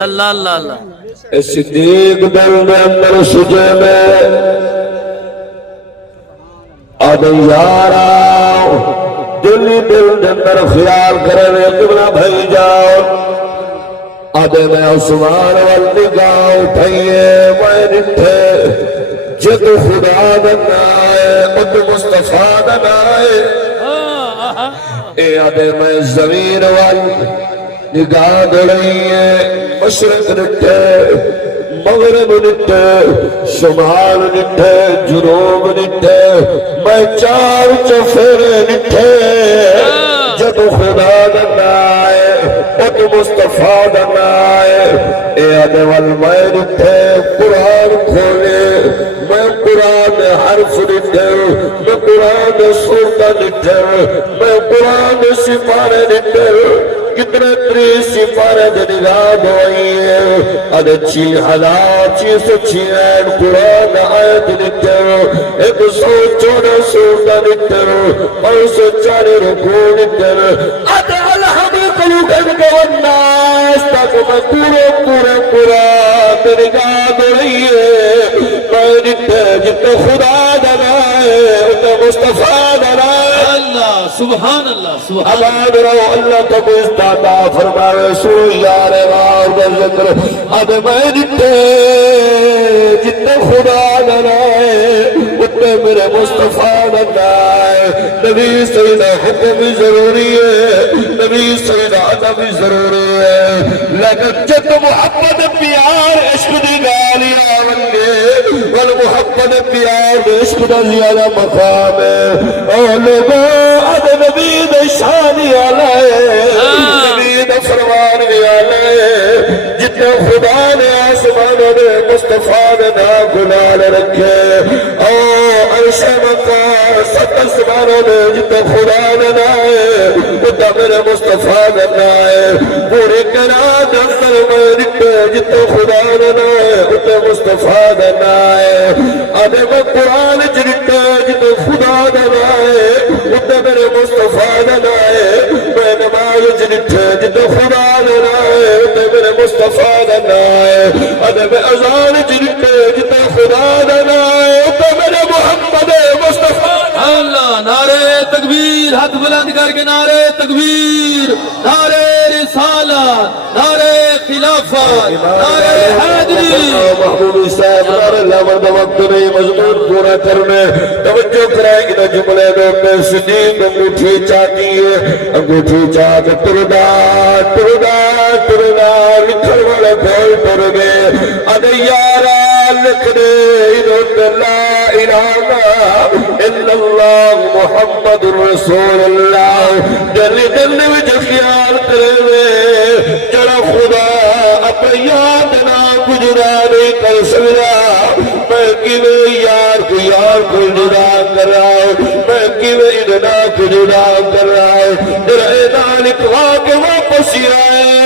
اللہ اللہ اللہ صدیق دل میں اندر سجے میں آدھے یارا دل دے اندر خیال کرنے قبلہ بھائی جاؤ آدھے میں عثمان والنگاہ اٹھائیے میں نٹھے جد خدا دن آئے اد مصطفیٰ دن آئے اے آدھے میں زمین نگاہ دڑائیے مشرق نٹھے مغرب نٹھے شمال نٹھے جنوب نٹھے میں چار چفیرے نٹھے جد خدا دن آئے اد مصطفیٰ دن آئے اے آدھے والمائے نٹھے قرآن کھولے میں قرآن حرف نٹھے میں قرآن سورتہ نٹھے میں قرآن سپارے نٹھے کتنے تری سپارے نگاہ ہوئی ہے ادھے 6,606 قرآن آیت نٹھے 114 سورتہ نٹھے 504 رکوع نٹھے ادھے الحمد قلوبن کے والناس تک میں پورے قرآن نگاہ ہوئی ہے میں نٹھے جتنے خدا دنائے اتنے مصطفیٰ دنائے اللہ سبحان اللہ سبحان آباد رہو اللہ تک استعطا فرمائے سو یار غار در ذکر اب میں نٹھے جتنے خدا دنائے اتنے میرے مصطفیٰ دنائے نبی سیدہ حکم بھی ضروری ہے نبی سیدہ عدب بھی ضروری ہے لیکن جت محمد پیار عشق دی گالی آونگے والمحمد پیار عشق دا زیادہ مقام ہے اور لوگوں اد نبی دے شانی آلائے نبی دے فرمان بھی آلائے جتنے خدا نے آسمانوں نے مصطفیٰ نے نا گلال رکھے او عرش مقام ست آسمانوں نے جتنے خدا نے نائے اتنا میرے مصطفیٰ نے نائے پوری کراد اندر میں رکھے جتنے خدا نے نائے اتنے مصطفیٰ نے نائے آدھے میں قرآن جرکے جتنے خدا نے نائے اتنے میرے مصطفیٰ نے نائے میں نماز جرکے جتنے خدا نے نائے اتنے میرے مصطفیٰ نے نائے آدھے میں اذان جرکے جتنے خدا نے نائے اتنے میرے محمد مصطفیٰ اللہ نعرے تکبیر ہاتھ بلند کر کے نعرے تکبیر نعرے رسالت نعرے خلافت نعرے حیدری محبوبی صاحب نعرے لامد وقت نہیں مضمون پورا کرنے توجہ کرائیں گے جملے میں اپنے صدیق انگوٹھی چاہتی ہے انگوٹھی چاہت تردہ لکھر والا کھول پر گئے ادھے یارا لکھ دے انہوں لا الہ الا اللہ محمد رسول اللہ دل میں جو خیال کرے ہوئے جڑا خدا اپنے یاد نہ گزرا نہیں کر سکتا میں کیویں یار کو جدا کر رہا ہوں میں کیویں ادنا کو جدا کر رہا ہوں جڑا اعلان لکھوا کے واپس آئے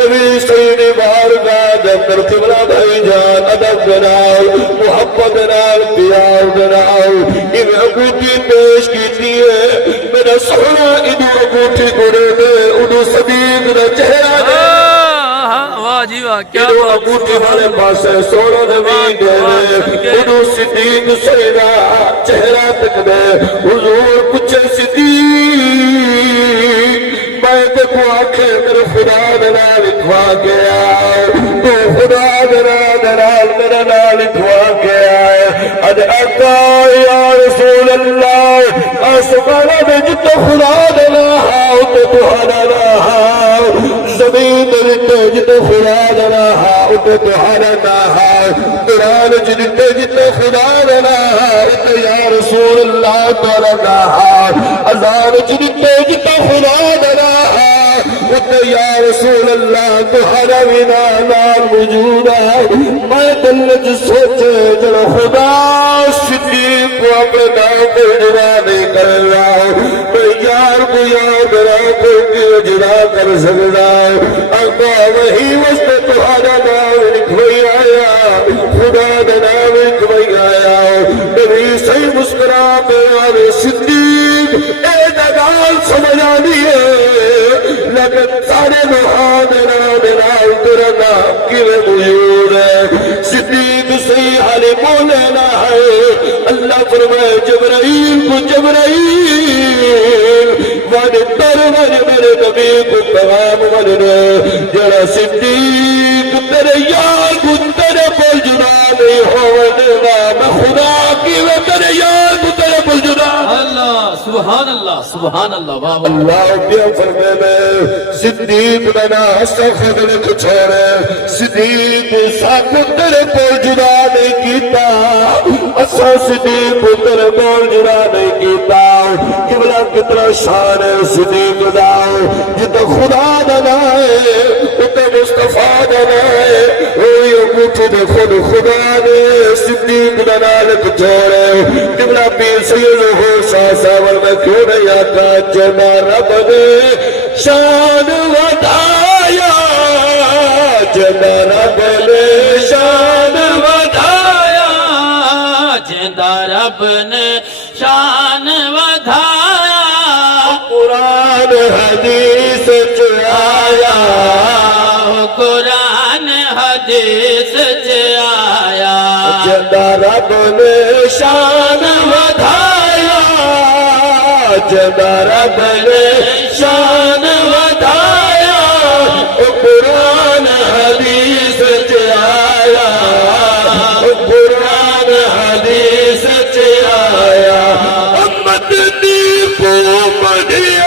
نبی سید بارگاہ دے اندر قبلہ بھائی جان ادب بناؤ محبت نال پیار بناؤ یہ انگوٹھی پیش کیتی ہے میرا سونا ادو انگوٹھی گڑے دے ادو صدیق دا چہرہ دے واہ جی واہ کیا ادو انگوٹھی والے پاس ہے سونا نبی دے ادو صدیق سیدہ چہرہ تک دے حضور کچھ صدیق میں دیکھو آنکھیں میرے خدا دنا لکھوا گیا تو خدا دنا میرا نا لکھوا گیا اد اکا یا رسول اللہ آسمانہ میں جتنا خدا دنا ہاں تو تہانا نا ہاں زمین جتنے جتنے خدا دنا ہاں تو تہانا نا ہاں قرآن جتنے خدا دنا ہاں یا رسول اللہ تہانا نا ہاں اذان جتنے خدا دنا یا رسول اللہ تہارا بنا نال موجود ہے میں دل جو سوچے جڑا خدا صدیق کو اپنے نام کو جدا نہیں کر رہا میں یار کو یاد رہا کو جدا کر سکتا اگا وہی وسط تہارا نام لکھوئی آیا خدا دا نام لکھوئی آیا نبی صحیح مسکرا میرے صدیق اے دگال سمجھا دیئے لیکن سارے نام تیرا نام کیویں موجود ہے؟ صدیق صحیح حالی بولے نہ ہے۔ اللہ فرمائے جبرائیل کو جبرائیل ون تر ون میرے نبی کو پیغام وننا جڑا صدیق تیرے یار کو تیرے پر جدا نہیں ہونے گا، میں خدا کی وہ تیرے یار کو تیرے پر جدا۔ اللہ سبحان اللہ سبحان اللہ واہ واہ اللہ بیا فرمے میں صدیق بنا استغفر کو چھوڑے، صدیق ساتھ تیرے پر جدا نہیں کیتا، اسا صدیق تیرے پر جدا نہیں کیتا۔ قبلہ کتنا شان ہے صدیق دا، جتا خدا دنا ہے اتے مصطفیٰ دنا ہے، اوہی انگوٹھی دے خود خدا نے صدیق دنا لکھ چھوڑے۔ قبلہ پیر سید ہو شاہ ساور میں کیوں نہیں آتا، جنا رب نے شان ودھایا، جنا رب نے شان ودھایا، جندہ رب نے شان ودھایا، قرآن حدیث چایا، قرآن حدیث آیا، جنا رب نے شان ودھایا، جنا رب نے شان ودھایا، قرآن حدیث آیا، قرآن حدیث آیا، مدنی کو مدنی